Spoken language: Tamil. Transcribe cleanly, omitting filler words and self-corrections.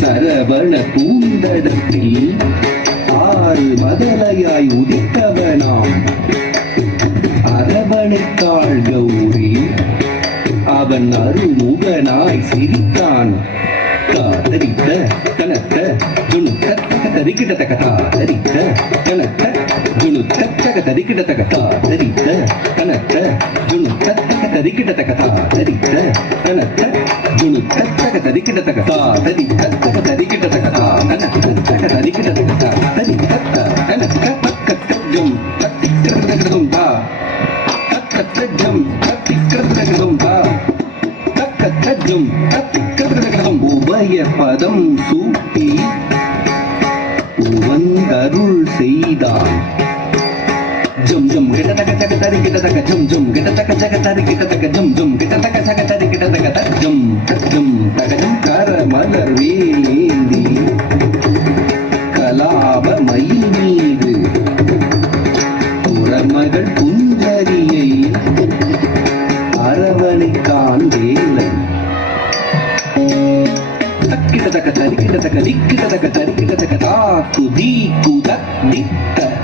சரவண பூந்தடத்தில் ஆறு மதலையாய் உதித்தவனாம் அரவணைக்காள் கௌரி அவன் அருமுகனாய் சிரித்தான். தரித்த கனத்த ஜுணுத்த தரிக்கிடத்தக தரித்த கனத்த ஜுணுத்த தரிக்கிடத்தக தரித்த கனத்த ஜுணுத்த தரிக்கிடத்தக தரித்த கனத்த ஜுணுத்த தரிக்கிடத்தக தரித்த தரிக்கிடத்தக கனத்த தரிக்கிடத்தக தரித்த கனத்த பக்கத்த ஜும் தத்திக்கிறதும் தா தக்கத்த ஜும் தத்திக்கிறதும் தா தக்கத்த ஜும் தத்திக்கிறதும் உபய பதம் சூட்டி உவந்தருள் செய்தான். ஜம் ஜம் கிட்டத்தக்க ஜக தரி கிட்டத்தக்க ஜம் ஜம் கிட்டத்தக்க ஜக தரி கிட்டத்தக்க ஜம் ஜம் கிட்டத்தக்க ஜக தரி கிட்டத்தக்க தஜம் தஜம் தகஜம் கர மலர் வேந்தி கலாப மயில் மீது புறமகள் குஞ்சரியை அரவணைக்கான் வேலை தக்கிட்டத்தக்க தரி கிட்டத்தக்க திக்கிட்டத்தக்க தரி கிட்டத்தக்க தாக்கு தீக்கு தித்த